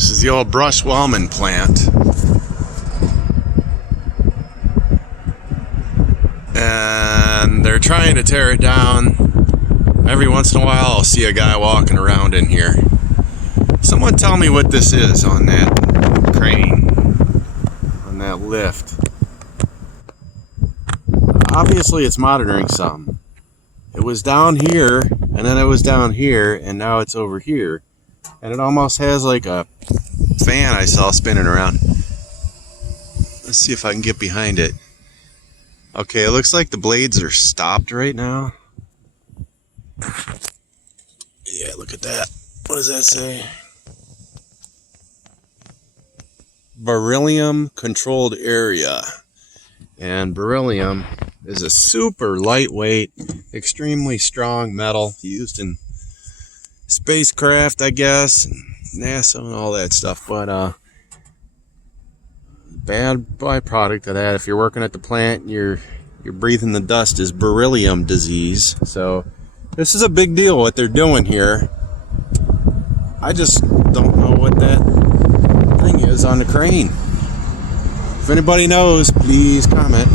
This is the old brush Wellman plant. And they're trying to tear it down. Every once in a while I'll see a guy walking around in here. Someone tell me what this is on that crane, on that lift. Obviously it's monitoring something. It was down here, and then it was down here, and now it's over here. And it almost has like a fan I saw spinning around. Let's see if I can get behind it. Okay, it looks like the blades are stopped right now. Yeah, look at that. What does that say? Beryllium controlled area. And beryllium is a super lightweight, extremely strong metal used in spacecraft, I guess, and NASA and all that stuff. But bad byproduct of that, if you're working at the plant and you're breathing the dust, is beryllium disease. So this is a big deal what they're doing here. I just don't know what that thing is on the crane. If anybody knows, please comment.